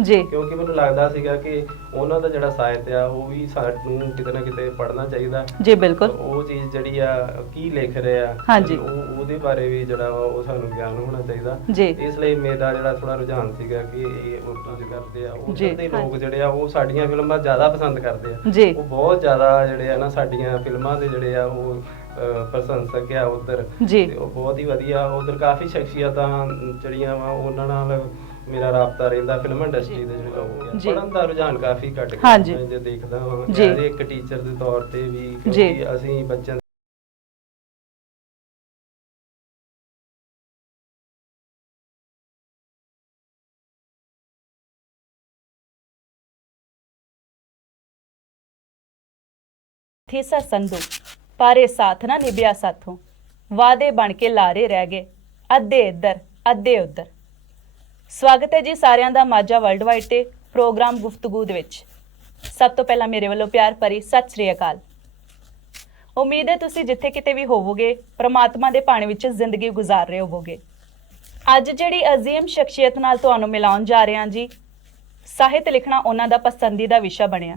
ਜੀ। ਕਿਉਂਕਿ ਮੈਨੂੰ ਲੱਗਦਾ ਸੀਗਾ ਕਿ ਉਹਨਾਂ ਦਾ ਜਿਹੜਾ ਸਾਹਿਤ ਆ ਉਹ ਵੀ ਸਾਨੂੰ ਕਿਤੇ ਨਾ ਕਿਤੇ ਪੜ੍ਹਨਾ ਚਾਹੀਦਾ। ਜੀ ਬਿਲਕੁਲ। ਉਹ ਚੀਜ਼ ਜਿਹੜੀ ਆ ਕੀ ਲਿਖ ਰਹੇ ਆ ਹਾਂਜੀ। ਉਹ ਉਹਦੇ ਬਾਰੇ ਵੀ ਜਿਹੜਾ ਵਾ ਉਹ ਸਾਨੂੰ ਗਿਆਨ ਹੋਣਾ ਚਾਹੀਦਾ। ਜੀ। ਇਸ ਲਈ ਮੇਰਾ ਜਿਹੜਾ ਥੋੜਾ ਰੁਝਾਨ ਸੀਗਾ ਕਿ ਇਹ ਉਰਦੂ ਚ ਕਰਦੇ ਆ ਜੀ, ਉਧਰ ਦੇ ਲੋਕ ਜਿਹੜੇ ਆ ਉਹ ਸਾਡੀਆਂ ਫਿਲਮਾਂ ਜ਼ਿਆਦਾ ਪਸੰਦ ਕਰਦੇ ਆ। ਜੀ। ਉਹ ਬਹੁਤ ਜ਼ਿਆਦਾ ਜਿਹੜੇ ਆ ਨਾ ਸਾਡੀਆਂ ਫਿਲਮਾਂ ਦੇ ਜਿਹੜੇ ਆ ਉਹ ਅਹ, ਪ੍ਰਸ਼ੰਸਕ ਆ ਉਧਰ। ਜੀ। ਤੇ ਉਹ ਬਹੁਤ ਹੀ ਵਧੀਆ ਉਧਰ ਕਾਫੀ ਸ਼ਖਸੀਅਤਾਂ ਜਿਹੜੀਆਂ ਵਾ ਉਹਨਾਂ ਨਾਲ ਮੇਰਾ ਰਾਬਤਾ ਰਹਿੰਦਾ ਫਿਲਮ ਇੰਡਸਟਰੀ ਦੇ ਜਿਹੜਾ ਹੋ ਗਿਆ। ਪੜਨ ਦਾ ਰੁਝਾਨ ਕਾਫੀ ਘਟ ਗਿਆ ਮੈਂ ਜੇ ਦੇਖਦਾ ਹਾਂ। ਇੱਕ ਟੀਚਰ ਦੇ ਤੌਰ ਤੇ ਵੀ ਕਿਉਂਕਿ ਅਸੀਂ ਬੱਚਿਆਂ ਥੇਸਰ ਸੰਧੂ ਪਾਰੇ ਸਾਥ ਨਾ ਨਿਭਿਆ ਸਾਥੋਂ। ਵਾਦੇ ਬਣ ਕੇ ਲਾਰੇ ਰਹਿ ਗਏ। ਅੱਧੇ ਇੱਧਰ ਅੱਧੇ ਉੱਧਰ। ਸਵਾਗਤ ਹੈ ਜੀ ਸਾਰਿਆਂ ਦਾ ਮਾਝਾ ਵਰਲਡ ਵਾਈਡ ਤੇ ਪ੍ਰੋਗਰਾਮ ਗੁਫ਼ਤਗੂ ਦੇ ਵਿੱਚ। ਸਭ ਤੋਂ ਪਹਿਲਾਂ ਮੇਰੇ ਵੱਲੋਂ ਪਿਆਰ ਭਰੀ ਸਤਿ ਸ੍ਰੀ ਅਕਾਲ। ਉਮੀਦ ਹੈ ਤੁਸੀਂ ਜਿੱਥੇ ਕਿਤੇ ਵੀ ਹੋਵੋਗੇ, ਪ੍ਰਮਾਤਮਾ ਦੇ ਪਾਣੀ ਵਿੱਚ ਜ਼ਿੰਦਗੀ ਗੁਜ਼ਾਰ ਰਹੇ ਹੋਵੋਗੇ। ਅੱਜ ਜਿਹੜੀ ਅਜ਼ੀਮ ਸ਼ਖਸੀਅਤ ਨਾਲ ਤੁਹਾਨੂੰ ਮਿਲਾਉਣ ਜਾ ਰਹੇ ਹਾਂ ਜੀ, ਸਾਹਿਤ ਲਿਖਣਾ ਉਹਨਾਂ ਦਾ ਪਸੰਦੀਦਾ ਵਿਸ਼ਾ ਬਣਿਆ।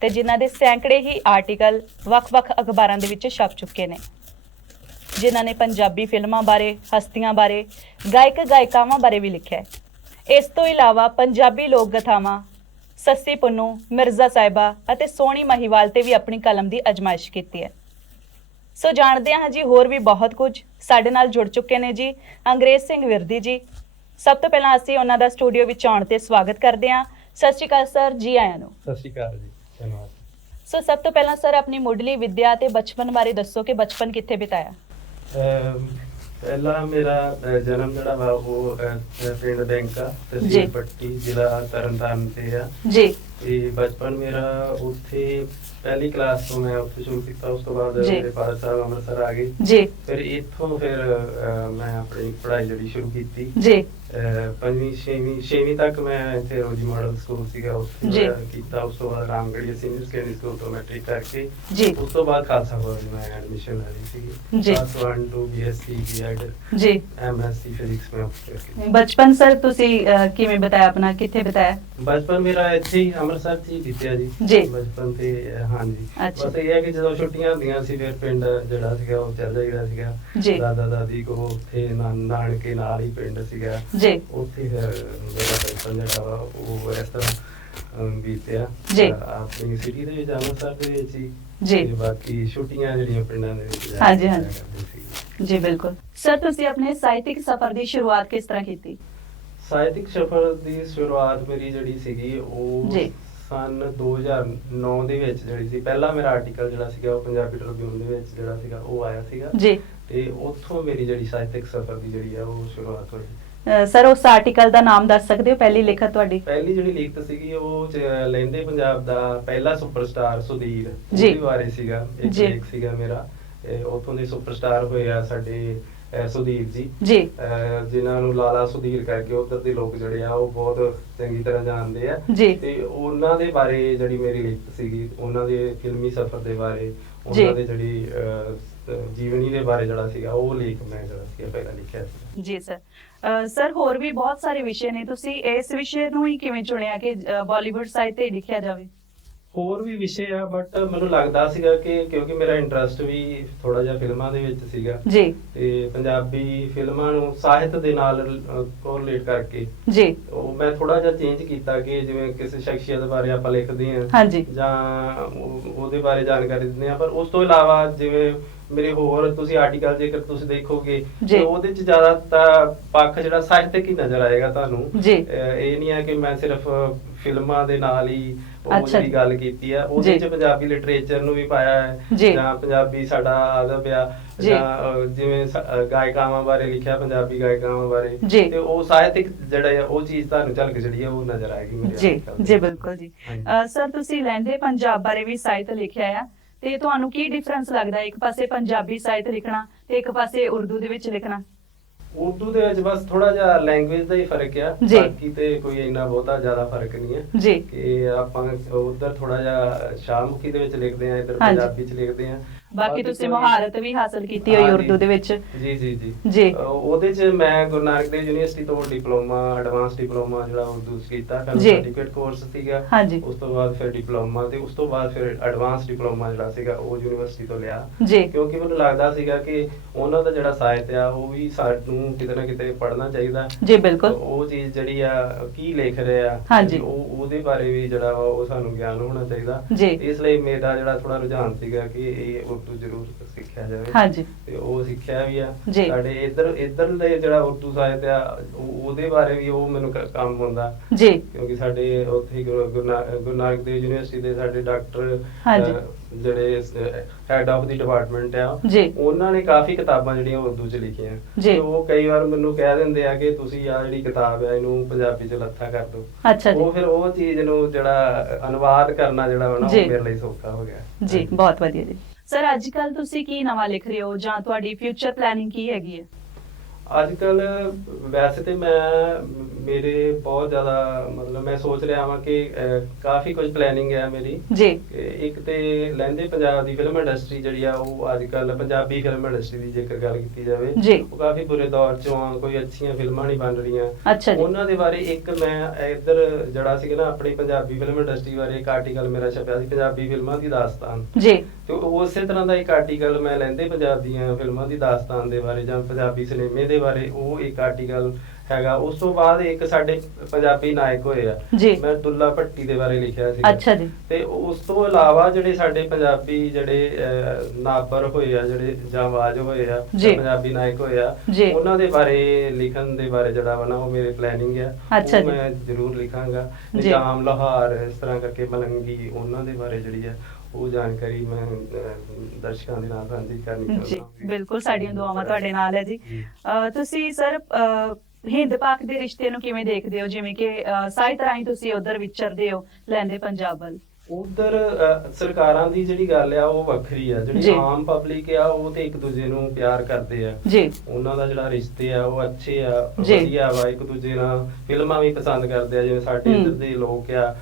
ਤੇ ਜਿਨ੍ਹਾਂ ਦੇ ਸੈਂਕੜੇ ਹੀ ਆਰਟੀਕਲ ਵੱਖ-ਵੱਖ ਅਖਬਾਰਾਂ ਦੇ ਵਿੱਚ ਛਪ ਚੁੱਕੇ ਨੇ। ਜਿਨ੍ਹਾਂ ਨੇ ਪੰਜਾਬੀ ਫਿਲਮਾਂ ਬਾਰੇ ਹਸਤੀਆਂ ਬਾਰੇ ਗਾਇਕ ਗਾਇਕਾਵਾਂ ਬਾਰੇ ਵੀ ਲਿਖਿਆ ਹੈ। ਇਸ ਤੋਂ ਇਲਾਵਾ ਪੰਜਾਬੀ ਲੋਕ ਗਾਥਾਵਾਂ ਸੱਸੀ ਪੁੰਨੂ ਮਿਰਜ਼ਾ ਸਾਹਿਬਾ ਅਤੇ ਸੋਹਣੀ ਮਹੀਵਾਲ ਤੇ ਵੀ ਆਪਣੀ ਕਲਮ ਦੀ ਅਜਮਾਇਸ਼ ਕੀਤੀ ਹੈ। ਸੋ ਜਾਣਦੇ ਹਾਂ ਜੀ ਹੋਰ ਵੀ ਬਹੁਤ ਕੁਝ। ਸਾਡੇ ਨਾਲ ਜੁੜ ਚੁੱਕੇ ਨੇ ਜੀ ਅੰਗਰੇਜ਼ ਸਿੰਘ ਵਿਰਦੀ ਜੀ। ਸਭ ਤੋਂ ਪਹਿਲਾਂ ਅਸੀਂ ਉਹਨਾਂ ਦਾ ਸਟੂਡੀਓ ਵਿੱਚ ਆਉਣ ਤੇ ਸਵਾਗਤ ਕਰਦੇ ਹਾਂ। ਸਤਿ ਸ਼੍ਰੀ ਅਕਾਲ ਸਰ ਜੀ ਆਇਆਂ ਨੂੰ। ਸਤਿ ਸ਼੍ਰੀ ਅਕਾਲ ਜੀ ਧੰਨਵਾਦ। ਸੋ ਸਭ ਤੋਂ ਪਹਿਲਾਂ ਸਰ ਆਪਣੀ ਮੁੱਢਲੀ ਵਿੱਦਿਆ ਤੇ ਬਚਪਨ ਬਾਰੇ ਦੱਸੋ ਕਿ ਬਚਪਨ ਕਿੱਥੇ ਬਿਤਾਇਆ? ਪਹਿਲਾ ਮੇਰਾ ਅਹ, ਜਨਮ ਜਿਹੜਾ ਵਾ ਉਹ ਅਹ, ਪਿੰਡ ਬੈਂਕਾ ਜੀ। ਤਹਿਸੀਲ ਪੱਟੀ ਜ਼ਿਲ੍ਹਾ ਤਰਨਤਾਰਨ ਤੇ ਆ ਜੀ ਤੇ ਬਚਪਨ ਮੇਰਾ ਉੱਥੇ ਪਹਿਲੀ ਕਲਾਸ ਤੋਂ ਮੈਂ ਉੱਥੇ ਸ਼ੁਰੂ ਕੀਤਾ ਉਸ ਤੋਂ ਬਾਅਦ ਜੀ। ਮੇਰੇ ਫਾਦਰ ਸਾਹਿਬ ਅੰਮ੍ਰਿਤਸਰ ਆ ਗਏ। ਜੀ। ਫਿਰ ਇੱਥੋਂ ਫਿਰ ਅਹ, ਮੈਂ ਆਪਣੀ ਪੜ੍ਹਾਈ ਜਿਹੜੀ ਸ਼ੁਰੂ ਕੀਤੀ। ਜੀ। ਅਹ, ਪੰਜਵੀਂ ਛੇਵੀਂ ਛੇਵੀਂ ਤੱਕ ਮੈਂ ਇੱਥੇ ਰੋਜੀ ਮਾਡਲ ਸਕੂਲ ਸੀਗਾ ਉੱਥੇ ਜੀ। ਮੈਂ ਕੀਤਾ ਉਸ ਤੋਂ ਬਾਅਦ ਰਾਮਗੜ੍ਹੀ ਸੀਨੀਅਰ ਸੈਕੰਡਰੀ ਸਕੂਲ ਤੋਂ ਮੈਟ੍ਰਿਕ ਕਰਕੇ ਜੀ। ਉਸ ਤੋਂ ਬਾਅਦ ਖਾਲਸਾ ਕਾਲਜ ਮੈਂ ਐਡਮਿਸ਼ਨ ਲੈ ਲਈ ਸੀ ਜੀ। ਕਲਾਸ 1 2 ਬੀਐਸਸੀ ਬੀਐਡ ਜੀ। ਐਮਐਸਸੀ ਫਿਜ਼ਿਕਸ में ਉੱਥੇ ਕੀਤੀ। ਬਚਪਨ ਸਰ ਤੁਸੀਂ ਅਹ, ਕਿਵੇਂ ਬਿਤਾਇਆ ਆਪਣਾ ਕਿੱਥੇ ਬਿਤਾਇਆ? ਬਚਪਨ ਮੇਰਾ ਇੱਥੇ ਹੀ ਅੰਮ੍ਰਿਤਸਰ 'ਚ ਹੀ ਬੀਤਿਆ ਜੀ ਜੀ। ਬਚਪਨ ਤੇ ਹਾਂਜੀ ਅੱਛਾ। ਬਸ ਇਹ ਹੈ ਕਿ ਜਦੋਂ ਛੁੱਟੀਆਂ ਹੁੰਦੀਆਂ ਸੀ ਫਿਰ ਪਿੰਡ ਜਿਹੜਾ ਸੀਗਾ ਉਹ ਚੱਲ ਜਾਈਦਾ ਸੀਗਾ ਜੀ। ਦਾਦਾ ਦਾਦੀ ਕੋ ਉੱਥੇ ਨਾ- ਨਾਨਕੇ ਨਾਲ ਹੀ ਪਿੰਡ ਸੀਗਾ ਜੀ ਉੱਥੇ ਫਿਰ ਮੇਰਾ ਬਚਪਨ ਜਿਹੜਾ ਵਾ ਉਹ ਇਸ ਤਰ੍ਹਾਂ ਅਮ, ਬੀਤਿਆ ਜੀ। ਆਪਣੀ ਸਿਟੀ ਦੇ ਵਿੱਚ ਅੰਮ੍ਰਿਤਸਰ ਦੇ ਵਿੱਚ ਹੀ ਜੀ। ਤੇ ਬਾਕੀ ਛੁੱਟੀਆਂ ਜਿਹੜੀਆਂ ਪਿੰਡਾਂ ਦੇ ਵਿੱਚ ਜਾ ਕੇ ਹਾਂਜੀ, ਹਾਂਜੀ। ਕਰਦੇ ਸੀ ਜੀ ਬਿਲਕੁਲ ਸਰ ਤੁਸੀਂ ਆਪਣੇ ਸਾਹਿਤਿਕ ਸਫ਼ਰ ਦੀ ਸ਼ੁਰੂਆਤ ਕਿਸ ਤਰ੍ਹਾਂ ਕੀਤੀ ਸਾਹਿਤਿਕ ਸਫ਼ਰ ਦੀ ਸ਼ੁਰੂਆਤ ਮੇਰੀ ਜਿਹੜੀ ਸੀਗੀ ਉਹ ਜੀ। ਸਨ 2009 ਦੇ ਵਿੱਚ ਜਿਹੜੀ ਸੀ। ਪਹਿਲਾ ਮੇਰਾ ਆਰਟੀਕਲ ਜਿਹੜਾ ਸੀਗਾ ਉਹ ਪੰਜਾਬੀ ਟ੍ਰਿਬਿਊਨ ਦੇ ਵਿੱਚ ਜਿਹੜਾ ਸੀਗਾ ਉਹ ਆਇਆ ਸੀਗਾ। ਜੀ। ਤੇ ਉੱਥੋਂ ਮੇਰੀ ਜਿਹੜੀ ਸਾਹਿਤਿਕ ਸਫ਼ਰ ਦੀ ਜਿਹੜੀ ਆ ਉਹ ਸ਼ੁਰੂਆਤ ਹੋਈ। ਸਰ ਉਸ ਆਰਟੀਕਲ ਦਾ ਨਾਮ ਦੱਸ ਸਕਦੇ ਹੋ? ਪਹਿਲੀ ਲਿਖਤ ਤੁਹਾਡੀ? ਪਹਿਲੀ ਜਿਹੜੀ ਲਿਖਤ ਸੀਗੀ ਉਹ ਚ- ਲਹਿੰਦੇ ਪੰਜਾਬ ਦਾ ਪਹਿਲਾ ਸੁਪਰਸਟਾਰ ਸੁਧੀਰ ਜੀ। ਉਹਦੇ ਬਾਰੇ ਸੀਗਾ। ਇੱਕ ਜੀ। ਲੇਖ ਸੀਗਾ ਮੇਰਾ। ਤੇ ਉੱਥੋਂ ਦੇ ਸੁਪਰਸਟਾਰ ਹੋਏ ਆ ਸਾਡੇ ਸੁਧੀਰ ਜੀ। ਜੀ। ਜਿਨ੍ਹਾਂ ਨੂੰ ਲਾਲਾ ਸੁਧੀਰ ਕਰਕੇ ਉਧਰ ਦੇ ਲੋਕ ਜਿਹੜੇ ਆ ਉਹ ਬਹੁਤ ਚੰਗੀ ਤਰ੍ਹਾਂ ਜਾਣਦੇ ਆ। ਤੇ ਉਹਨਾਂ ਦੇ ਬਾਰੇ ਜਿਹੜੀ ਮੇਰੀ ਲਿਖਤ ਸੀਗੀ ਉਹਨਾਂ ਦੇ ਫਿਲਮੀ ਸਫ਼ਰ ਦੇ ਬਾਰੇ। ਉਹਨਾਂ ਦੇ ਜਿਹੜੀ ਜੀਵਨੀ ਦੇ ਬਾਰੇ ਜਿਹੜਾ ਸੀਗਾ ਉਹ ਲੇਖ ਮੈਂ ਜਿਹੜਾ ਸੀਗਾ ਪਹਿਲਾਂ ਲਿਖਿਆ ਸੀ। ਜੀ ਸਰ। ਸਰ ਹੋਰ ਵੀ ਬਹੁਤ ਸਾਰੇ ਵਿਸ਼ੇ ਨੇ। ਤੁਸੀਂ ਇਸ ਵਿਸ਼ੇ ਨੂੰ ਹੀ ਕਿਵੇਂ ਚੁਣਿਆ ਕਿ ਬਾਲੀਵੁੱਡ ਸਾਹਿਤ ਤੇ ਲਿਖਿਆ ਜਾਵੇ? ਹੋਰ ਵੀ ਵਿਸ਼ੇ ਆ ਬਟ ਮੈਨੂੰ ਲੱਗਦਾ ਸੀਗਾ ਕਿ ਕਿਉਂਕਿ ਮੇਰਾ ਇੰਟਰਸਟ ਵੀ ਥੋੜਾ ਜਿਹਾ ਫਿਲਮਾਂ ਦੇ ਵਿੱਚ ਸੀਗਾ ਜੀ। ਤੇ ਪੰਜਾਬੀ ਫਿਲਮਾਂ ਨੂੰ ਸਾਹਿਤ ਦੇ ਨਾਲ ਕੋਰਿਲੇਟ ਕਰਕੇ ਜੀ। ਉਹ ਮੈਂ ਥੋੜਾ ਜਿਹਾ ਚੇਂਜ ਕੀਤਾ ਕਿ ਜਿਵੇਂ ਕਿਸੇ ਸ਼ਖਸੀਅਤ ਬਾਰੇ ਆਪਾਂ ਲਿਖਦੇ ਹਾਂਜੀ। ਜਾਂ ਉਹ- ਉਹਦੇ ਬਾਰੇ ਜਾਣਕਾਰੀ ਦਿੰਦੇ ਆ ਪਰ ਉਸ ਤੋਂ ਇਲਾਵਾ ਜਿਵੇਂ ਮੇਰੇ ਹੋਰ ਤੁਸੀਂ ਆਰਟੀਕਲ ਜੇਕਰ ਤੁਸੀਂ ਦੇਖੋਗੇ। ਤੇ ਉਹਦੇ ਚ ਜ਼ਿਆਦਾਤਰ ਪੱਖ ਜਿਹੜਾ ਸਾਹਿਤਕ ਹੀ ਨਜ਼ਰ ਆਏਗਾ ਤੁਹਾਨੂੰ ਇਹ ਨਹੀਂ ਹੈ ਕਿ ਮੈਂ ਸਿਰਫ ਫਿਲਮਾਂ ਦੇ ਨਾਲ ਹੀ ਉਹ ਅੱਛਾ ਜਿਹੜੀ ਜੀ। ਗੱਲ ਕੀਤੀ ਆ ਉਹਦੇ। ਚ ਪੰਜਾਬੀ ਲਿਟਰੇਚਰ ਨੂੰ ਵੀ ਪਾਇਆ ਹੈ ਜੀ। ਪੰਜਾਬੀ ਸਾਡਾ ਅਦਬ ਆ ਜੀ। ਜਿਵੇਂ ਗਾਇਕਾਵਾਂ ਬਾਰੇ ਲਿਖਿਆ ਪੰਜਾਬੀ ਗਾਇਕਾਵਾਂ ਬਾਰੇ। ਤੇ ਉਹ ਸਾਹਿਤਕ ਜਿਹੜਾ ਆ ਉਹ ਚੀਜ਼ ਤੁਹਾਨੂੰ ਝਲਕ ਜਿਹੜੀ ਆ ਉਹ ਨਜ਼ਰ ਆਏਗੀ ਮੇਰੇ ਜੀ ਦੇ ਜੀ। ਬਿਲਕੁਲ ਜੀ ਸਰ ਤੁਸੀਂ ਲਹਿੰਦੇ ਪੰਜਾਬ ਬਾਰੇ ਵੀ ਸਾਹਿਤ ਲਿਖਿਆ ਆ ਤੇ ਤੁਹਾਨੂੰ ਕੀ ਡਿਫਰੈਂਸ ਲੱਗਦਾ ਇੱਕ ਪਾਸੇ ਪੰਜਾਬੀ ਸਾਹਿਤ ਲਿਖਣਾ ਤੇ ਇੱਕ ਪਾਸੇ ਉਰਦੂ ਦੇ ਵਿੱਚ ਲਿਖਣਾ ਉਰਦੂ ਦੇ ਵਿੱਚ ਬਸ ਥੋੜਾ ਜਿਹਾ ਲੈਂਗੁਏਜ ਦਾ ਹੀ ਫ਼ਰਕ ਆ ਜੀ। ਬਾਕੀ ਤੇ ਕੋਈ ਇੰਨਾ ਬਹੁਤਾ ਜ਼ਿਆਦਾ ਫ਼ਰਕ ਨਹੀਂ ਹੈ ਜੀ ਕਿ ਆਪਾਂ ਉਧਰ ਥੋੜਾ ਜਿਹਾ ਸ਼ਾਹਮੁਖੀ ਦੇ ਵਿੱਚ ਲਿਖਦੇ ਆ ਇੱਧਰ ਹਾਂਜੀ। ਪੰਜਾਬੀ ਚ ਲਿਖਦੇ ਆ ਬਾਕੀ ਤੁਸੀਂ ਮੁਹਾਰਤ ਵੀ ਹਾਸਲ ਕੀਤੀ ਹੋਈ। ਉਰਦੂ ਦੇ ਵਿੱਚ। ਜੀ ਜੀ ਜੀ। ਜੀ। ਉਹਦੇ ਚ ਮੈਂ ਗੁਰੂ ਨਾਨਕ ਦੇਵ ਯੂਨੀਵਰਸਿਟੀ ਤੋਂ ਡਿਪਲੋਮਾ ਐਡਵਾਂਸ ਡਿਪਲੋਮਾ ਜਿਹੜਾ ਉਰਦੂ ਚ ਕੀਤਾ ਫਿਰ। ਸਰਟੀਫਿਕੇਟ ਕੋਰਸ ਸੀਗਾ। ਉਸ ਤੋਂ ਬਾਅਦ ਫਿਰ ਡਿਪਲੋਮਾ ਤੇ ਉਸ ਤੋਂ ਬਾਅਦ ਫਿਰ ਐਡਵਾਂਸ ਡਿਪਲੋਮਾ ਜਿਹੜਾ ਸੀਗਾ ਉਹ ਯੂਨੀਵਰਸਿਟੀ ਤੋਂ ਲਿਆ। ਕਿਉਂਕਿ ਮੈਨੂੰ ਲੱਗਦਾ ਸੀਗਾ ਕਿ ਉਹਨਾਂ ਦਾ ਜਿਹੜਾ ਸਾਹਿਤ ਆ ਉਹ ਵੀ ਸਾਨੂੰ ਕਿਤੇ ਨਾ ਕਿਤੇ ਪੜ੍ਹਨਾ ਚਾਹੀਦਾ। ਜੀ ਬਿਲਕੁਲ। ਉਹ ਚੀਜ਼ ਜਿਹੜੀ ਆ ਕੀ ਲਿਖ ਰਿਹਾ ਹਾਂਜੀ। ਉਹ ਉਹਦੇ ਬਾਰੇ ਵੀ ਜਿਹੜਾ ਉਹ ਸਾਨੂੰ ਗਿਆਨ ਹੋਣਾ ਚਾਹੀਦਾ। ਜੀ। ਇਸ ਲਈ ਮੇਰਾ ਜਿਹੜਾ ਥੋੜਾ ਰੁਝਾਨ ਸੀਗਾ ਕਿ ਇਹ ਉਰਦੂ ਜ਼ਰੂਰ ਸਿੱਖਿਆ ਜਾਵੇ। ਹਾਂਜੀ। ਤੇ ਉਹ ਸਿੱਖਿਆ ਵੀ ਆ। ਜੀ। ਸਾਡੇ ਇੱਧਰ ਇੱਧਰ ਦੇ ਜਿਹੜਾ ਉਰਦੂ ਸਾਹਿਤ ਆ ਉਹ- ਉਹਦੇ ਬਾਰੇ ਵੀ ਉਹ ਮੈਨੂੰ ਕ- ਕੰਮ ਹੁੰਦਾ ਜੀ। ਕਿਉਂਕਿ ਸਾਡੇ ਉੱਥੇ ਹੀ ਗੁਰੂ ਗੁਰੂ ਨਾ- ਗੁਰੂ ਨਾਨਕ ਦੇਵ ਯੂਨੀਵਰਸਿਟੀ ਦੇ ਸਾਡੇ ਡਾਕਟਰ ਹਾਂਜੀ। ਅਹ, ਜਿਹੜੇ ਹੈਡ ਆਫ ਦੀ ਡਿਪਾਰਟਮੈਂਟ ਆ। ਜੀ। ਉਹਨਾਂ ਨੇ ਕਾਫੀ ਕਿਤਾਬਾਂ ਜਿਹੜੀਆਂ ਉਰਦੂ 'ਚ ਲਿਖੀਆਂ। ਜੀ। ਤੇ ਉਹ ਕਈ ਵਾਰ ਮੈਨੂੰ ਕਹਿ ਦਿੰਦੇ ਆ ਕਿ ਤੁਸੀਂ ਆ ਜਿਹੜੀ ਕਿਤਾਬ ਆ ਇਹਨੂੰ ਪੰਜਾਬੀ 'ਚ ਲੱਥਾ ਕਰ ਦਿਓ। ਅੱਛਾ ਜੀ। ਉਹ ਫਿਰ ਉਹ ਚੀਜ਼ ਨੂੰ ਜਿਹੜਾ ਅਨੁਵਾਦ ਕਰਨਾ ਜਿਹੜਾ ਵਾ ਨਾ ਜੀ। ਉਹ ਮੇਰੇ ਲਈ ਸੌਖਾ ਹੋ ਗਿਆ। ਜੀ ਬਹੁਤ ਵਧੀਆ ਜੀ। ਸਰ ਅੱਜ ਕੱਲ ਤੁਸੀਂ ਕੀ ਨਵਾਂ ਲਿਖ ਰਹੇ ਹੋ? ਜਾਂ ਤੁਹਾਡੀ ਫਿਊਚਰ ਪਲੈਨਿੰਗ ਕੀ ਹੈਗੀ ਹੈ? ਅੱਜ ਕੱਲ ਵੈਸੇ ਤੇ ਮੈਂ ਮੇਰੇ ਬਹੁਤ ਜ਼ਿਆਦਾ ਮਤਲਬ ਮੈਂ ਸੋਚ ਰਿਹਾ ਹਾਂ ਕਿ ਕਾਫੀ ਕੁਝ ਪਲੈਨਿੰਗ ਹੈ ਮੇਰੀ। ਜੀ। ਇੱਕ ਤੇ ਲਹਿੰਦੇ ਪੰਜਾਬ ਦੀ ਫਿਲਮ ਇੰਡਸਟਰੀ ਜਿਹੜੀ ਆ ਉਹ ਅੱਜ ਕੱਲ ਪੰਜਾਬੀ ਫਿਲਮ ਇੰਡਸਟਰੀ ਦੀ ਜੇਕਰ ਗੱਲ ਕੀਤੀ ਜਾਵੇ। ਉਹ ਕਾਫੀ ਬੁਰੇ ਦੌਰ ਚੋਂ ਆ ਕੋਈ ਅੱਛੀਆਂ ਫਿਲਮਾਂ ਨਹੀਂ ਬਣ ਰਹੀਆਂ। ਉਹਨਾਂ ਦੇ ਬਾਰੇ ਇੱਕ ਮੈਂ ਇੱਧਰ ਜਿਹੜਾ ਸੀਗਾ ਨਾ ਆਪਣੀ ਪੰਜਾਬੀ ਫਿਲਮ ਇੰਡਸਟਰੀ ਬਾਰੇ ਇੱਕ ਆਰਟੀਕਲ ਮੇਰਾ ਛਪਿਆ ਸੀ ਪੰਜਾਬੀ ਫਿਲਮਾਂ ਦੀ ਦਾਸਤਾਨ। ਜੀ। ਤੇ ਉਸੇ ਤਰ੍ਹਾਂ ਦਾ ਇੱਕ ਆਰਟੀਕਲ ਮੈਂ ਲੈਂਦੇ ਪੰਜਾਬ ਦੀਆਂ ਫਿਲਮਾਂ ਦੀ ਦਾਸਤਾਨ ਦੇ ਬਾਰੇ ਜਾਂ ਪੰਜਾਬੀ ਸਿਨੇਮੇ ਦੇ ਬਾਰੇ ਉਹ ਇੱਕ ਆਰਟੀਕਲ ਹੈਗਾ। ਉਸ ਤੋਂ ਬਾਅਦ ਇੱਕ ਸਾਡੇ ਪੰਜਾਬੀ ਨਾਇਕ ਹੋਏ ਆ। ਜੀ। ਮੈਂ ਦੁੱਲਾ ਭੱਟੀ ਦੇ ਬਾਰੇ ਲਿਖਿਆ ਸੀ ਅੱਛਾ ਜੀ। ਤੇ ਉਸ ਤੋਂ ਇਲਾਵਾ ਜਿਹੜੇ ਸਾਡੇ ਪੰਜਾਬੀ ਜਿਹੜੇ ਨਾਬਰ ਹੋਏ ਆ ਜਿਹੜੇ ਜਾਂਵਾਜ ਹੋਏ ਆ ਜੀ। ਪੰਜਾਬੀ ਨਾਇਕ ਹੋਏ ਆ ਜੀ। ਉਹਨਾਂ ਦੇ ਬਾਰੇ ਲਿਖਣ ਦੇ ਬਾਰੇ ਜਿਹੜਾ ਵਾ ਨਾ ਉਹ ਮੇਰੇ ਪਲੈਨਿੰਗ ਆ। ਉਹ ਜੀ। ਮੈਂ ਜ਼ਰੂਰ ਲਿਖਾਂਗਾ। ਜੀ। ਨਿਜ਼ਾਮ ਲਾਹੌਰ ਇਸ ਤਰ੍ਹਾਂ ਕਰਕੇ ਮਲੰਗੀ ਉਹਨਾਂ ਦੇ ਬਾਰੇ ਜਿਹੜੀ ਆ ਉਹ ਜਾਣਕਾਰੀ ਮੈਂ ਦਰਸ਼ਕਾਂ ਦੇ ਨਾਲ ਸਾਂਝੀ ਕਰਨੀ ਜੀ। ਚਾਹੁੰਦਾ ਬਿਲਕੁਲ ਸਾਡੀਆਂ ਦੁਆਵਾਂ ਤੁਹਾਡੇ ਨਾਲ ਹੈ ਜੀ। ਜੀ। ਤੁਸੀਂ ਸਰ ਹਿੰਦ ਪਾਕ ਦੇ ਰਿਸ਼ਤੇ ਨੂੰ ਕਿਵੇਂ ਦੇਖਦੇ ਹੋ ਜਿਵੇਂ ਕਿ ਅਹ, ਸਾਹਿਤ ਰਾਹੀਂ ਤੁਸੀਂ ਉਧਰ ਵਿਚਰਦੇ ਹੋ ਲੈਂਦੇ ਪੰਜਾਬ ਵੱਲ ਉਧਰ ਸਰਕਾਰਾਂ ਦੀ ਜਿਹੜੀ ਗੱਲ ਆ ਉਹ ਵੱਖਰੀ ਆ। ਜਿਹੜੀ ਆਮ ਪਬਲਿਕ ਆ ਉਹ ਤੇ ਇੱਕ ਦੂਜੇ ਨੂੰ ਪਿਆਰ ਕਰਦੇ ਆ ਜੀ ਉਹਨਾਂ ਦਾ ਜਿਹੜਾ ਰਿਸ਼ਤੇ ਆ ਉਹ ਅੱਛੇ ਆ। ਵਧੀਆ ਵਾ ਇੱਕ ਦੂਜੇ ਨਾਲ ਫਿਲਮਾਂ ਵੀ ਪਸੰਦ ਕਰਦੇ ਆ ਜਿਵੇਂ ਸਾਡੇ ਹੂੰ। ਇੱਧਰ ਦੇ ਲੋਕ ਆ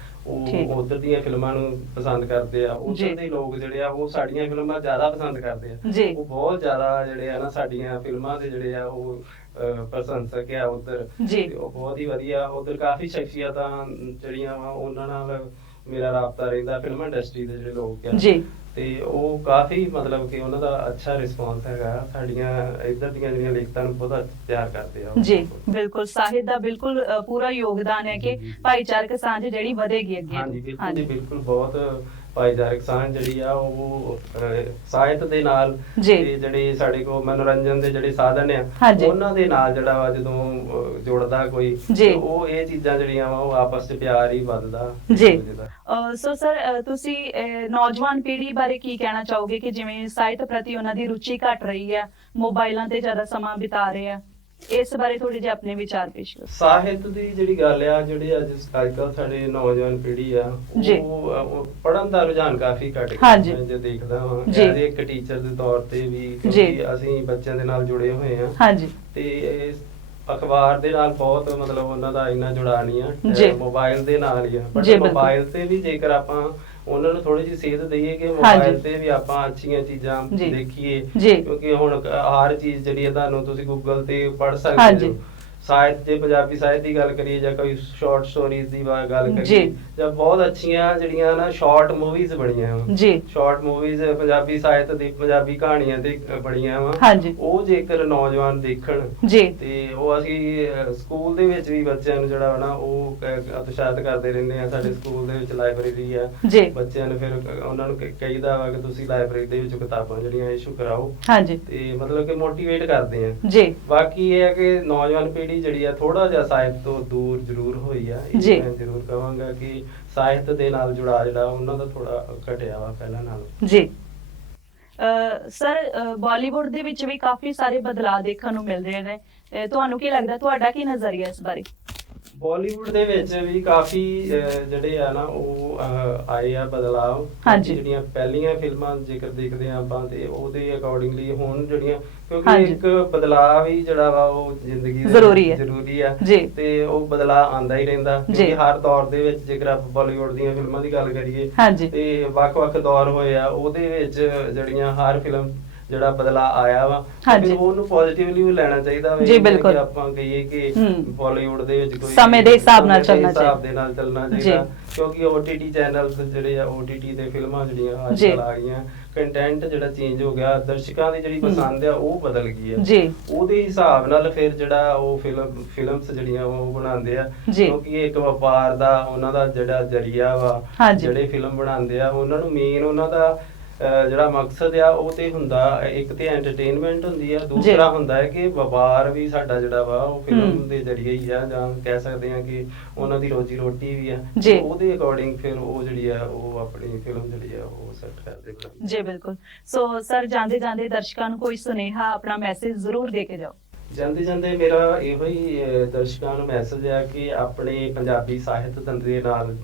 ਠੀਕ। ਉਹ ਉਧਰ ਦੀਆਂ ਫਿਲਮਾਂ ਨੂੰ ਪਸੰਦ ਕਰਦੇ ਆ ਜੀ। ਉਧਰ ਦੇ ਲੋਕ ਜਿਹੜੇ ਆ ਉਹ ਸਾਡੀਆਂ ਫਿਲਮਾਂ ਜ਼ਿਆਦਾ ਪਸੰਦ ਕਰਦੇ ਆ ਜੀ ਉਹ ਬਹੁਤ ਜ਼ਿਆਦਾ ਜਿਹੜੇ ਆ ਨਾ ਸਾਡੀਆਂ ਫਿਲਮਾਂ ਦੇ ਜਿਹੜੇ ਆ ਉਹ ਅਹ, ਪ੍ਰਸ਼ੰਸਕ ਆ ਉਧਰ ਜੀ। ਉਹ ਬਹੁਤ ਹੀ ਵਧੀਆ ਉਧਰ ਕਾਫੀ ਸ਼ਖਸੀਅਤਾਂ ਜਿਹੜੀਆਂ ਵਾ ਉਹਨਾਂ ਨਾਲ ਮੇਰਾ ਰਾਬਤਾ ਰਹਿੰਦਾ ਫਿਲਮ ਇੰਡਸਟਰੀ ਦੇ ਜਿਹੜੇ ਲੋਕ ਆ। ਜੀ। ਤੇ ਉਹ ਕਾਫੀ ਮਤਲਬ ਕਿ ਉਹਨਾਂ ਦਾ ਅੱਛਾ ਰਿਸਪੌਂਸ ਹੈਗਾ। ਸਾਡੀਆਂ ਇੱਧਰ ਦੀਆਂ ਜਿਹੜੀਆਂ ਲਿਖਤਾਂ ਨੂੰ ਬਹੁਤ ਤਿਆਰ ਕਰਦੇ ਆ। ਜੀ ਬਿਲਕੁਲ। ਸਾਹਿਤ ਦਾ ਬਿਲਕੁਲ ਪੂਰਾ ਯੋਗਦਾਨ ਹੈ ਕਿ। ਭਾਈਚਾਰਕ ਸਾਂਝ ਜਿਹੜੀ ਵਧੇਗੀ ਅੱਗੇ ਹਾਂਜੀ ਬਿਲਕੁਲ ਬਿਲਕੁਲ ਬਹੁਤ ਭਾਈਚਾਰਕ ਸਾਂਝ ਜਿਹੜੀ ਆ ਉਹ ਸਾਹਿਤ ਦੇ ਨਾਲ। ਤੇ ਜਿਹੜੇ ਸਾਡੇ ਕੋਲ ਮਨੋਰੰਜਨ ਦੇ ਜਿਹੜੇ ਸਾਧਨ ਆ। ਉਹਨਾਂ ਦੇ ਨਾਲ ਜਿਹੜਾ ਵਾ ਜਦੋਂ ਜੁੜਦਾ ਕੋਈ ਉਹ ਇਹ ਚੀਜ਼ਾਂ ਜਿਹੜੀਆਂ ਵਾ ਉਹ ਆਪਸ ਵਿੱਚ ਪਿਆਰ ਹੀ ਵੱਧਦਾ ਜੀ। ਸੋ ਸਰ ਤੁਸੀਂ ਨੌਜਵਾਨ ਪੀੜ੍ਹੀ ਬਾਰੇ ਕੀ ਕਹਿਣਾ ਚਾਹੋਗੇ ਕਿ ਜਿਵੇਂ ਸਾਹਿਤ ਪ੍ਰਤੀ ਉਹਨਾਂ ਦੀ ਰੁਚੀ ਘਟ ਰਹੀ ਹੈ ਮੋਬਾਈਲਾਂ ਤੇ ਜ਼ਿਆਦਾ ਸਮਾਂ ਬਿਤਾ ਰਹੇ ਆ ਇਸ ਬਾਰੇ ਥੋੜੇ ਜਿਹਾ ਆਪਣੇ ਵਿਚਾਰ ਪੇਸ਼ ਕਰੋ ਸਾਹਿਤ ਦੀ ਜਿਹੜੀ ਗੱਲ ਆ ਜਿਹੜੇ ਅੱਜ ਅੱਜਕੱਲ ਸਾਡੇ ਨੌਜਵਾਨ ਪੀੜ੍ਹੀ ਆ। ਉਹ ਪੜਨ ਦਾ ਰੁਝਾਨ ਕਾਫੀ ਘਟ ਗਿਆ। ਮੈਂ ਜੇ ਦੇਖਦਾ ਹਾਂ। ਐਜ਼ ਇੱਕ ਟੀਚਰ ਦੇ ਤੌਰ ਤੇ ਵੀ ਕਿਉਂਕਿ ਅਸੀਂ ਬੱਚਿਆਂ ਦੇ ਨਾਲ ਜੁੜੇ ਹੋਏ ਆ ਹਾਂਜੀ ਤੇ ਇਸ ਅਖਬਾਰ ਦੇ ਨਾਲ ਬਹੁਤ ਮਤਲਬ ਉਹਨਾਂ ਦਾ ਇੰਨਾ ਜੁੜਾ ਨਹੀਂ ਆ ਮੋਬਾਈਲ ਦੇ ਨਾਲ ਹੀ ਆ ਬਟ। ਮੋਬਾਈਲ ਤੇ ਵੀ ਜੇਕਰ ਆਪਾਂ ਉਹਨਾਂ ਨੂੰ ਥੋੜੀ ਜਿਹੀ ਸੇਧ ਦਈਏ ਕਿ। ਮੋਬਾਈਲ ਤੇ ਵੀ ਆਪਾਂ ਅੱਛੀਆਂ ਚੀਜ਼ਾਂ। ਦੇਖੀਏ। ਕਿਉਂਕਿ ਹੁਣ ਹਰ ਚੀਜ਼ ਜਿਹੜੀ ਹੈ ਤੁਹਾਨੂੰ ਤੁਸੀਂ ਗੂਗਲ ਤੇ ਪੜ੍ਹ ਸਕਦੇ। ਹੋ ਸਾਹਿਤ ਜੇ ਪੰਜਾਬੀ ਸਾਹਿਤ ਦੀ ਗੱਲ ਕਰੀਏ ਜਾਂ ਕੋਈ ਸ਼ਾਰਟ ਸਟੋਰੀਜ਼ ਦੀ ਗੱਲ। ਕਰੀਏ ਜਾਂ। ਬਹੁਤ ਅੱਛੀਆਂ ਜਿਹੜੀਆਂ ਨਾ ਸ਼ਾਰਟ ਮੂਵੀਜ਼ ਬਣੀਆਂ ਵਾ। ਜੀ। ਸ਼ਾਰਟ ਮੂਵੀਜ਼ ਪੰਜਾਬੀ ਸਾਹਿਤ ਦੀ ਪੰਜਾਬੀ ਕਹਾਣੀਆਂ ਤੇ ਬਣੀਆਂ ਵਾ। ਹਾਂਜੀ। ਉਹ ਜੇਕਰ ਨੌਜਵਾਨ ਦੇਖਣ ਜੀ। ਤੇ ਉਹ ਅਸੀਂ ਸਕੂਲ ਦੇ ਵਿੱਚ ਵੀ ਬੱਚਿਆਂ ਨੂੰ ਜਿਹੜਾ ਨਾ ਉਹ ਉਤਸ਼ਾਹਿਤ ਕਰਦੇ ਰਹਿੰਦੇ ਆ ਸਾਡੇ ਸਕੂਲ ਦੇ ਵਿੱਚ ਲਾਇਬ੍ਰੇਰੀ ਆ। ਜੀ। ਬੱਚਿਆਂ ਨੂੰ ਫਿਰ ਉਹਨਾਂ ਨੂੰ ਕਹੀਦਾ ਵਾ ਕਿ ਤੁਸੀਂ ਲਾਇਬ੍ਰੇਰੀ ਦੇ ਵਿੱਚ ਕਿਤਾਬਾਂ ਜਿਹੜੀਆਂ ਇਸ਼ੂ ਕਰਾਓ। ਹਾਂਜੀ। ਤੇ ਮਤਲਬ ਕਿ ਮੋਟੀਵੇਟ ਕਰਦੇ ਆ। ਜੀ। ਬਾਕੀ ਇਹ ਹੈ ਕਿ ਨੌਜਵਾਨ ਪੀੜ੍ਹੀ ਜਿਹੜੀ ਆ ਥੋੜਾ ਜਿਹਾ ਸਾਹਿਤ ਤੋਂ ਦੂਰ ਜ਼ਰੂਰ ਹੋਈ ਆ। ਇਹ। ਮੈਂ ਜ਼ਰੂਰ ਕਹਾਂਗਾ ਕਿ ਸਾਹਿਤ ਦੇ ਨਾਲ ਜੁੜਾ ਜਿਹੜਾ ਉਹਨਾਂ ਦਾ ਥੋੜਾ ਘਟਿਆ ਵਾ ਪਹਿਲਾਂ ਨਾਲੋਂ। ਜੀ। ਅ, ਸਰ ਅ, ਬਾਲੀਵੁੱਡ ਦੇ ਵਿੱਚ ਵੀ ਕਾਫੀ ਸਾਰੇ ਬਦਲਾਅ ਦੇਖਣ ਨੂੰ ਮਿਲ ਰਹੇ ਨੇ। ਅ, ਤੁਹਾਨੂੰ ਕੀ ਲੱਗਦਾ ਤੁਹਾਡਾ ਕੀ ਨਜ਼ਰੀਆ ਇਸ ਬਾਰੇ? ਬਾਲੀਵੁੱਡ ਦੇ ਵਿੱਚ ਵੀ ਕਾਫੀ ਜਿਹੜੇ ਆ ਨਾ ਉਹ ਆਏ ਆ ਬਦਲਾਅ ਹਾਂਜੀ। ਜਿਹੜੀਆਂ ਪਹਿਲੀਆਂ ਫਿਲਮਾਂ ਜੇਕਰ ਦੇਖਦੇ ਆ ਆਪਾਂ ਤੇ ਉਹਦੇ ਅਕੋਰਡਿੰਗਲੀ ਹੁਣ ਜਿਹੜੀਆਂ ਕਿਉਂਕਿ। ਇੱਕ ਬਦਲਾਅ ਵੀ ਜਿਹੜਾ ਵਾ ਉਹ ਜ਼ਿੰਦਗੀ ਦੇ ਜ਼ਰੂਰੀ ਹੈ। ਜ਼ਰੂਰੀ ਆ। ਤੇ ਉਹ ਬਦਲਾਅ ਆਂਦਾ ਹੀ ਰਹਿੰਦਾ। ਕਿਉਂਕਿ ਹਰ ਦੌਰ ਦੇ ਵਿੱਚ ਜੇਕਰ ਆਪਾਂ ਬਾਲੀਵੁੱਡ ਦੀਆਂ ਫਿਲਮਾਂ ਦੀ ਗੱਲ ਕਰੀਏ ਤੇ ਵੱਖ-ਵੱਖ ਦੌਰ ਹੋਏ ਆ ਉਹਦੇ ਵਿੱਚ ਜਿਹੜੀਆਂ ਹਰ ਫਿਲਮ ਜਿਹੜਾ ਬਦਲਾਅ ਆਇਆ ਵਾ। ਤੇ ਉਹਨੂੰ ਪੋਜ਼ਿਟਿਵਲੀ ਵੀ ਲੈਣਾ ਚਾਹੀਦਾ ਵਾ ਜੀ, ਬਿਲਕੁਲ। ਆਪਾਂ ਕਹੀਏ ਕਿ। ਬਾਲੀਵੁੱਡ ਦੇ ਵਿੱਚ ਕੋਈ ਸਮੇਂ ਦੇ ਹਿਸਾਬ ਨਾਲ ਚੱਲਣਾ ਹਿਸਾਬ ਚਾਹੀਦਾ। ਦੇ ਨਾਲ ਚੱਲਣਾ। ਚਾਹੀਦਾ ਕਿਉਂਕਿ OTT ਚੈਨਲਸ ਜਿਹੜੇ ਆ OTT ਤੇ ਫਿਲਮਾਂ ਜਿਹੜੀਆਂ ਅੱਜ ਜੀ। ਕੱਲ੍ਹ ਆ ਗਈਆਂ ਕੰਟੈਂਟ ਜਿਹੜਾ ਚੇਂਜ ਹੋ ਗਿਆ ਦਰਸ਼ਕਾਂ ਦੀ ਜਿਹੜੀ। ਪਸੰਦ ਆ ਉਹ ਬਦਲ ਗਈ ਆ ਜੀ ਉਹਦੇ ਹਿਸਾਬ ਨਾਲ ਫਿਰ ਜਿਹੜਾ ਉਹ ਫਿਲਮ ਫਿਲਮਸ ਜਿਹੜੀਆਂ ਉਹ ਬਣਾਉਂਦੇ ਆ। ਕਿਉਂਕਿ ਇਹ ਇੱਕ ਵਪਾਰ ਦਾ ਉਹਨਾਂ ਦਾ ਜਿਹੜਾ ਜਰੀਆ ਵਾ। ਜਿਹੜੇ ਫਿਲਮ ਬਣਾਉਂਦੇ ਆ ਉਹਨਾਂ ਨੂੰ ਮੇਨ ਉਹਨਾਂ ਦਾ ਜਿਹੜਾ ਮਕਸਦ ਆ ਉਹ ਤੇ ਹੁੰਦਾ ਇੱਕ ਤੇ ਐਂਟਰਟੇਨਮੈਂਟ ਹੁੰਦੀ ਆ ਦੂਸਰਾ ਹੁੰਦਾ ਹੈ ਕਿ ਵਪਾਰ ਵੀ ਸਾਡਾ ਜਿਹੜਾ ਵਾ ਉਹ ਫਿਲਮ। ਦੇ ਜਰੀਏ ਹੀ ਆ ਜਾਂ ਕਹਿ ਸਕਦੇ ਆ ਕਿ ਉਹਨਾਂ ਦੀ ਰੋਜੀ ਰੋਟੀ ਵੀ ਆ। ਉਹਦੇ ਅਕੋਰਡਿੰਗ ਫਿਰ ਉਹ ਜਿਹੜੀ ਆ ਉਹ ਆਪਣੀ ਫਿਲਮ ਜਿਹੜੀ ਆ ਉਹ ਸੈੱਟ ਕਰਦੇ ਜੀ ਬਿਲਕੁਲ। ਸੋ ਸਰ ਜਾਂਦੇ ਜਾਂਦੇ ਦਰਸ਼ਕਾਂ ਨੂੰ ਕੋਈ ਸੁਨੇਹਾ ਆਪਣਾ ਮੈਸੇਜ ਜ਼ਰੂਰ ਦੇ ਕੇ ਜਾਓ। ਜਾਂਦੇ ਜਾਂਦੇ ਮੇਰਾ ਇਹੋ ਹੀ ਦਰਸ਼ਕਾਂ ਨੂੰ ਮੈਸੇਜ ਆ ਕਿ ਆਪਣੇ ਪੰਜਾਬੀ ਸਾਹਿਤ ਧੰਦੇ ਨਾਲ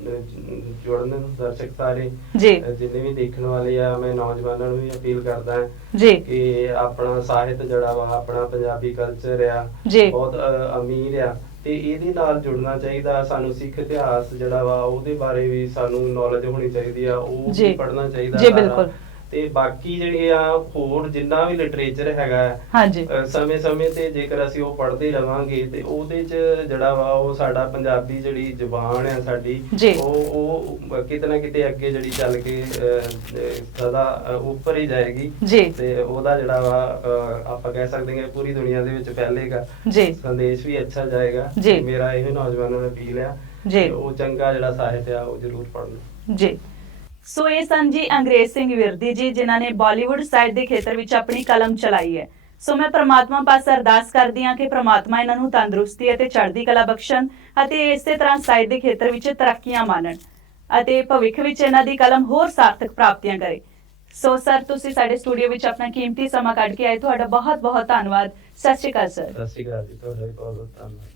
ਜੁੜਨ ਦਰਸ਼ਕ ਸਾਰੇ ਜਿੰਨੇ ਵੀ ਦੇਖਣ ਵਾਲੇ ਆ ਮੈਂ ਨੌਜਵਾਨਾਂ ਨੂੰ ਵੀ ਅਪੀਲ ਕਰਦਾ ਹਾਂ ਜੀ ਕਿ ਆਪਣਾ ਸਾਹਿਤ ਜਿਹੜਾ ਵਾ ਆਪਣਾ ਪੰਜਾਬੀ ਕਲਚਰ ਆ। ਬਹੁਤ ਅਮੀਰ ਆ ਤੇ ਇਹਦੇ ਨਾਲ ਜੁੜਨਾ ਚਾਹੀਦਾ ਸਾਨੂੰ ਸਿੱਖ ਇਤਿਹਾਸ ਜਿਹੜਾ ਵਾ ਉਹਦੇ ਬਾਰੇ ਵੀ ਸਾਨੂੰ ਨੌਲੇਜ ਹੋਣੀ ਚਾਹੀਦੀ ਆ ਉਹ। ਵੀ ਪੜ੍ਹਨਾ ਚਾਹੀਦਾ ਜੀ। ਬਿਲਕੁਲ। ਤੇ ਬਾਕੀ ਜਿਹੜੇ ਆ ਹੋਰ ਜਿੰਨਾ ਵੀ ਲਿਟਰੇਚਰ ਹੈਗਾ ਹਾਂਜੀ। ਸਮੇਂ-ਸਮੇਂ ਤੇ ਜੇਕਰ ਅਸੀਂ ਉਹ ਪੜ੍ਹਦੇ ਰਵਾਂਗੇ ਤੇ ਉਹਦੇ ਚ ਜਿਹੜਾ ਵਾ ਉਹ ਸਾਡਾ ਪੰਜਾਬੀ ਜਿਹੜੀ ਜ਼ੁਬਾਨ ਆ ਸਾਡੀ। ਉਹ ਉਹ ਕਿਤੇ ਨਾ ਕਿਤੇ ਅੱਗੇ ਜਿਹੜੀ ਚੱਲ ਕੇ ਸਦਾ ਉੱਪਰ ਹੀ ਜਾਏਗੀ। ਤੇ ਉਹਦਾ ਜਿਹੜਾ ਵਾ ਆਪਾਂ ਕਹਿ ਸਕਦੇ ਹਾਂ ਪੂਰੀ ਦੁਨੀਆ ਦੇ ਵਿੱਚ ਫੈਲੇਗਾ ਜੀ। ਸੰਦੇਸ਼ ਵੀ ਅੱਛਾ ਜਾਏਗਾ ਮੇਰਾ ਇਹ ਨੌਜਵਾਨਾਂ ਨੂੰ ਅਪੀਲ ਆ ਉਹ ਚੰਗਾ ਜਿਹੜਾ ਸਾਹਿਤ ਆ ਉਹ ਜ਼ਰੂਰ ਪੜ੍ਹਨ। ਜੀ। ਸੋ ਇਹ ਸਨ ਜੀ ਅੰਗਰੇਜ਼ ਸਿੰਘ ਵਿਰਦੀ ਜੀ, ਜਿਨ੍ਹਾਂ ਨੇ ਬਾਲੀਵੁੱਡ ਸਾਹਿਤ ਦੇ ਖੇਤਰ ਵਿੱਚ ਆਪਣੀ ਕਲਮ ਚਲਾਈ ਹੈ। ਸੋ ਮੈਂ ਪ੍ਰਮਾਤਮਾ ਪਾਸ ਅਰਦਾਸ ਕਰਦੀ ਹਾਂ ਕਿ ਪ੍ਰਮਾਤਮਾ ਇਹਨਾਂ ਨੂੰ ਤੰਦਰੁਸਤੀ ਅਤੇ ਚੜ੍ਹਦੀ ਕਲਾ ਬਖਸ਼ਣ ਅਤੇ ਇਸੇ ਤਰ੍ਹਾਂ ਸਾਹਿਤ ਦੇ ਖੇਤਰ ਵਿੱਚ ਤਰੱਕੀਆਂ ਮਾਣਨ ਅਤੇ ਭਵਿੱਖ ਵਿੱਚ ਇਹਨਾਂ ਦੀ ਕਲਮ ਹੋਰ ਸਾਰਥਕ ਪ੍ਰਾਪਤੀਆਂ ਕਰੇ। ਸੋ ਸਰ, ਤੁਸੀਂ ਸਾਡੇ ਸਟੂਡੀਓ ਵਿੱਚ ਆਪਣਾ ਕੀਮਤੀ ਸਮਾਂ ਕੱਢ ਕੇ ਆਏ। ਤੁਹਾਡਾ ਬਹੁਤ ਬਹੁਤ ਧੰਨਵਾਦ। ਸਤਿ ਸ਼੍ਰੀ ਅਕਾਲ, ਸਰ। ਸਤਿ ਸ਼੍ਰੀ ਅਕਾਲ ਜੀ। ਤੁਹਾਡਾ ਵੀ ਬਹੁਤ ਬਹੁਤ ਧੰਨਵਾਦ।